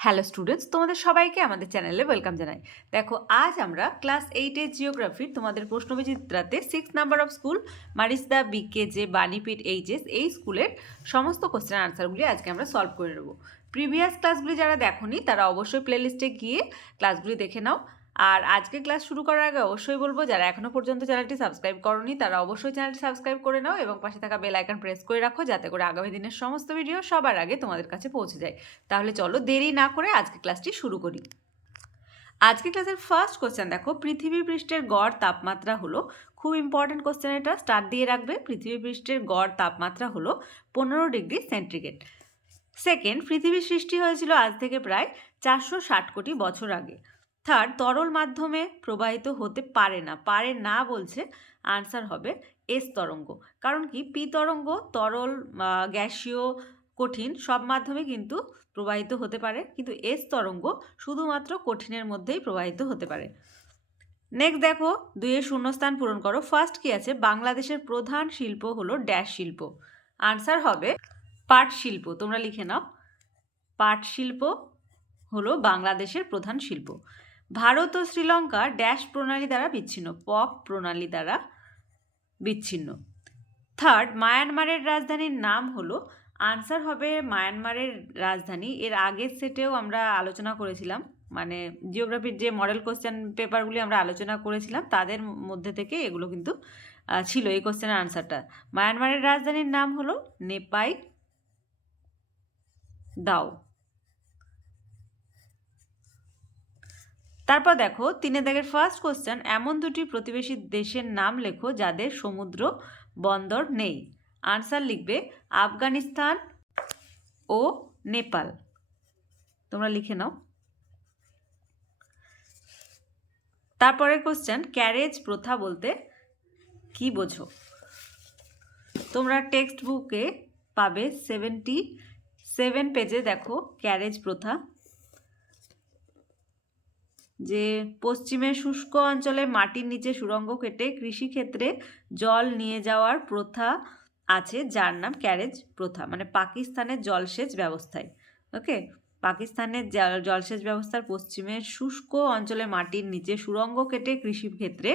Hello students, তোমাদের সবাইকে আমাদের চ্যানেলে ওয়েলকাম জানাই। দেখো, আজ আমরা ক্লাস 8-এর জিওগ্রাফির তোমাদের প্রশ্নবিচিত্রাতে 6 number of school Marisda BKJ Banipith HS এই স্কুলের সমস্ত কোশ্চেন আনসারগুলি আজকে আমরা সলভ করে নেব। প্রিভিয়াস ক্লাসগুলি যারা দেখোনি তারা অবশ্যই প্লেলিস্টে গিয়ে ক্লাসগুলি দেখে নাও। আর আজকে ক্লাস শুরু করার আগে অবশ্যই বলবো, যারা এখনও পর্যন্ত চ্যানেলটি সাবস্ক্রাইব করোনি তারা অবশ্যই চ্যানেলটি সাবস্ক্রাইব করে নাও এবং পাশে থাকা বেল আইকন প্রেস করে রাখো, যাতে করে আগামী দিনের সমস্ত ভিডিও সবার আগে তোমাদের কাছে পৌঁছে যায়। তাহলে চলো দেরি না করে আজকে ক্লাসটি শুরু করি। আজকে ক্লাসের ফার্স্ট কোশ্চেন দেখো, পৃথিবী পৃষ্ঠের গড় তাপমাত্রা হলো, খুব ইম্পর্টেন্ট কোশ্চেন, এটা স্টার্ট দিয়ে রাখবে। পৃথিবী পৃষ্ঠের গড় তাপমাত্রা হলো 15 ডিগ্রি সেন্টিগ্রেড। সেকেন্ড, পৃথিবীর সৃষ্টি হয়েছিল আজ থেকে প্রায় 460 কোটি বছর আগে। থার্ড, তরল মাধ্যমে প্রবাহিত হতে পারে না বলছে, আনসার হবে এস তরঙ্গ। কারণ কি, পি তরঙ্গ তরল, গ্যাসীয়, কঠিন সব মাধ্যমে কিন্তু প্রবাহিত হতে পারে, কিন্তু এস তরঙ্গ শুধুমাত্র কঠিনের মধ্যেই প্রবাহিত হতে পারে। নেক্সট দেখো, 2-এর শূন্যস্থান পূরণ করো। ফার্স্ট কি আছে, বাংলাদেশের প্রধান শিল্প হলো ড্যাশ শিল্প, আনসার হবে পাট শিল্প। তোমরা লিখে নাও, পাট শিল্প হলো বাংলাদেশের প্রধান শিল্প। ভারত ও শ্রীলঙ্কা ড্যাশ প্রণালী দ্বারা বিচ্ছিন্ন, পক প্রণালী দ্বারা বিচ্ছিন্ন। থার্ড, মায়ানমারের রাজধানীর নাম হলো, আনসার হবে মায়ানমারের রাজধানী। এর আগের সেটেও আমরা আলোচনা করেছিলাম, মানে জিওগ্রাফির যে মডেল কোশ্চেন পেপারগুলি আমরা আলোচনা করেছিলাম তাদের মধ্যে থেকে এগুলো কিন্তু ছিল এই কোশ্চেনের আনসারটা। মায়ানমারের রাজধানীর নাম হলো নেপাই দাও। তারপর দেখো, 3 দাগের ফার্স্ট কোশ্চেন, এমন দুটি প্রতিবেশী দেশের নাম লেখো যাদের সমুদ্র বন্দর নেই, আনসার লিখবে আফগানিস্তান ও নেপাল। তোমরা লিখে নাও। তারপরের কোশ্চেন, ক্যারেজ প্রথা বলতে কি বোঝো? তোমরা টেক্সট বুকে পাবে 77 পেজে, দেখো ক্যারেজ প্রথা, যে পশ্চিমে শুষ্ক অঞ্চলে মাটির নিচে সুড়ঙ্গ কেটে কৃষিক্ষেত্রে জল নিয়ে যাওয়ার প্রথা আছে, যার নাম ক্যারেজ প্রথা, মানে পাকিস্তানের জলসেচ ব্যবস্থায়। ওকে, পাকিস্তানের জলসেচ ব্যবস্থার পশ্চিমে শুষ্ক অঞ্চলে মাটির নিচে সুড়ঙ্গ কেটে কৃষিক্ষেত্রে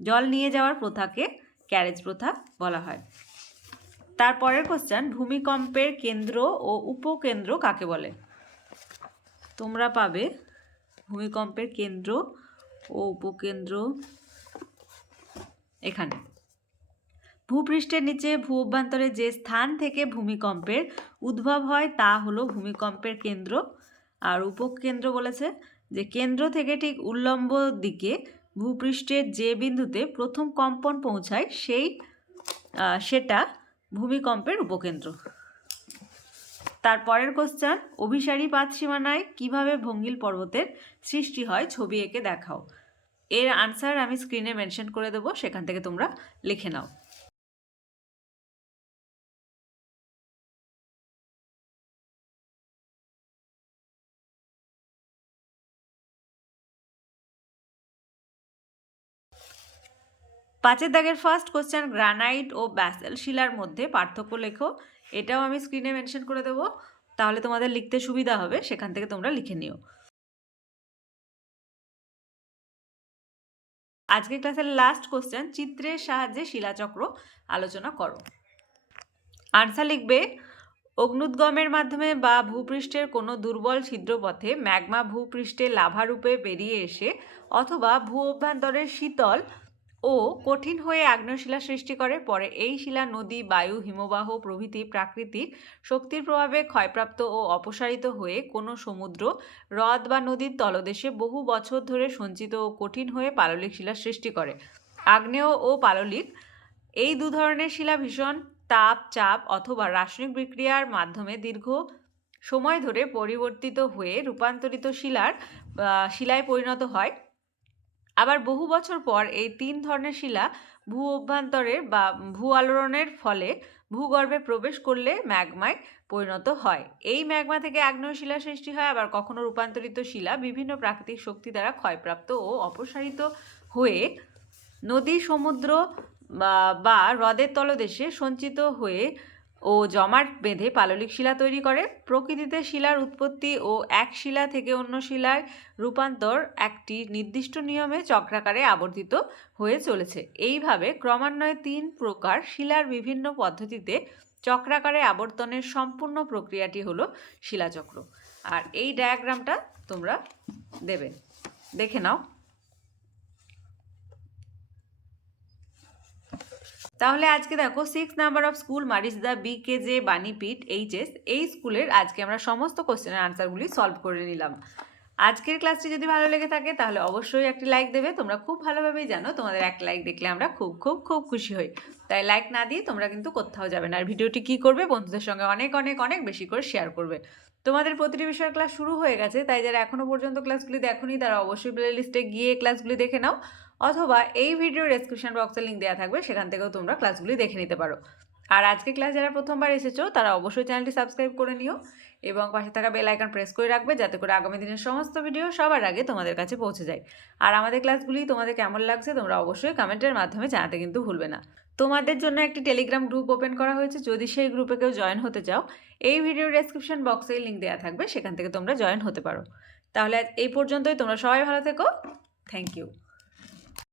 জল নিয়ে যাওয়ার প্রথাকে ক্যারেজ প্রথা বলা হয়। তারপরের কোশ্চেন, ভূমিকম্পের কেন্দ্র ও উপকেন্দ্র কাকে বলে? তোমরা পাবে ভূমিকম্পের কেন্দ্র ও উপকেন্দ্র এখানে। ভূপৃষ্ঠের নিচে ভূ অভ্যন্তরে যে স্থান থেকে ভূমিকম্পের উদ্ভব হয় তা হলো ভূমিকম্পের কেন্দ্র। আর উপকেন্দ্র বলেছে যে কেন্দ্র থেকে ঠিক উল্লম্ব দিকে ভূপৃষ্ঠের যে বিন্দুতে প্রথম কম্পন পৌঁছায় সেটা ভূমিকম্পের উপকেন্দ্র। তারপরের কোশ্চেন, অভিসারী পাতসীমানায় কিভাবে ভঙ্গিল পর্বতের সৃষ্টি হয় ছবি এঁকে দেখাও। এর আনসার আমি স্ক্রিনে মেনশন করে দেবো, সেখান থেকে তোমরা লিখে নাও। পাঁচের দাগের ফার্স্ট কোশ্চেন, গ্রানাইট ও ব্যাসেল শিলার মধ্যে পার্থক্য লেখো। এটাও আমি স্ক্রিনে মেনশন করে দেবো, তাহলে তোমাদের লিখতে সুবিধা হবে, সেখান থেকে তোমরা লিখে নিও। আজকের ক্লাসের লাস্ট কোশ্চেন, চিত্রের সাহায্যে শিলাচক্র আলোচনা করো। আনসার লিখবে, অগ্নুদ্গমের মাধ্যমে বা ভূপৃষ্ঠের কোনো দুর্বল ছিদ্রপথে ম্যাগমা ভূপৃষ্ঠে লাভারূপে বেরিয়ে এসে অথবা ভূ অভ্যন্তরের শীতল ও কঠিন হয়ে আগ্নেয়শিলা সৃষ্টি করে। পরে এই শিলা নদী, বায়ু, হিমবাহ প্রভৃতি প্রাকৃতিক শক্তির প্রভাবে ক্ষয়প্রাপ্ত ও অপসারিত হয়ে কোনো সমুদ্র, হ্রদ বা নদীর তলদেশে বহু বছর ধরে সঞ্চিত ও কঠিন হয়ে পাললিক শিলা সৃষ্টি করে। আগ্নেয় ও পাললিক এই দু ধরনের শিলা ভীষণ তাপ, চাপ অথবা রাসায়নিক বিক্রিয়ার মাধ্যমে দীর্ঘ সময় ধরে পরিবর্তিত হয়ে রূপান্তরিত শিলায় পরিণত হয়। আবার বহু বছর পর এই 3 ধরনের শিলা ভূ অভ্যন্তরের বা ভূ আলোড়নের ফলে ভূগর্ভে প্রবেশ করলে ম্যাগমায় পরিণত হয়। এই ম্যাগমা থেকে আগ্নেয় শিলা সৃষ্টি হয়। আবার কখনো রূপান্তরিত শিলা বিভিন্ন প্রাকৃতিক শক্তি দ্বারা ক্ষয়প্রাপ্ত ও অপসারিত হয়ে নদী, সমুদ্র বা হ্রদের তলদেশে সঞ্চিত হয়ে ও জমাট বেঁধে পাললিক শিলা তৈরি করে। প্রকৃতিতে শিলার উৎপত্তি ও এক শিলা থেকে অন্য শিলায় রূপান্তর একটি নির্দিষ্ট নিয়মে চক্রাকারে আবর্তিত হয়ে চলেছে। এইভাবে ক্রমান্বয়ে 3 প্রকার শিলার বিভিন্ন পদ্ধতিতে চক্রাকারে আবর্তনের সম্পূর্ণ প্রক্রিয়াটি হলো শিলাচক্র। আর এই ডায়াগ্রামটা তোমরা দেবে, দেখে নাও। তাহলে আজকে দেখো 6 number of school Marisda BKJ Banipith HS এই স্কুলের আজকে আমরা সমস্ত কোশ্চেনের আনসারগুলি সলভ করে নিলাম। আজকের ক্লাসটি যদি ভালো লেগে থাকে তাহলে অবশ্যই একটি লাইক দেবে। তোমরা খুব ভালোভাবেই জানো তোমাদের একটা লাইক দেখলে আমরা খুব খুব খুব খুশি হই। তাই লাইক না দিয়ে তোমরা কিন্তু কোথাও যাবে না। আর ভিডিওটি কী করবে, বন্ধুদের সঙ্গে অনেক অনেক অনেক বেশি করে শেয়ার করবে। তোমাদের প্রতিটি বিষয়ের ক্লাস শুরু হয়ে গেছে, তাই যারা এখনও পর্যন্ত ক্লাসগুলি দেখোনি তারা অবশ্যই প্লে লিস্টে গিয়ে ক্লাসগুলি দেখে নাও, অথবা এই ভিডিওর ডেসক্রিপশন বক্সে লিঙ্ক দেওয়া থাকবে, সেখান থেকেও তোমরা ক্লাসগুলি দেখে নিতে পারো। আর আজকে ক্লাস যারা প্রথমবার এসেছো তারা অবশ্যই চ্যানেলটি সাবস্ক্রাইব করে নিও এবং পাশে থাকা বেল আইকন প্রেস করে রাখবে, যাতে করে আগামী দিনের সমস্ত ভিডিও সবার আগে তোমাদের কাছে পৌঁছে যায়। আর আমাদের ক্লাসগুলি তোমাদের কেমন লাগছে তোমরা অবশ্যই কমেন্টের মাধ্যমে জানাতে কিন্তু ভুলবে না। তোমাদের জন্য একটি টেলিগ্রাম গ্রুপ ওপেন করা হয়েছে, যদি সেই গ্রুপে কেউ জয়েন হতে চাও এই ভিডিওর ডেসক্রিপশন বক্সে লিঙ্ক দেওয়া থাকবে, সেখান থেকে তোমরা জয়েন হতে পারো। তাহলে এই পর্যন্তই, তোমরা সবাই ভালো থেকো। Thank you.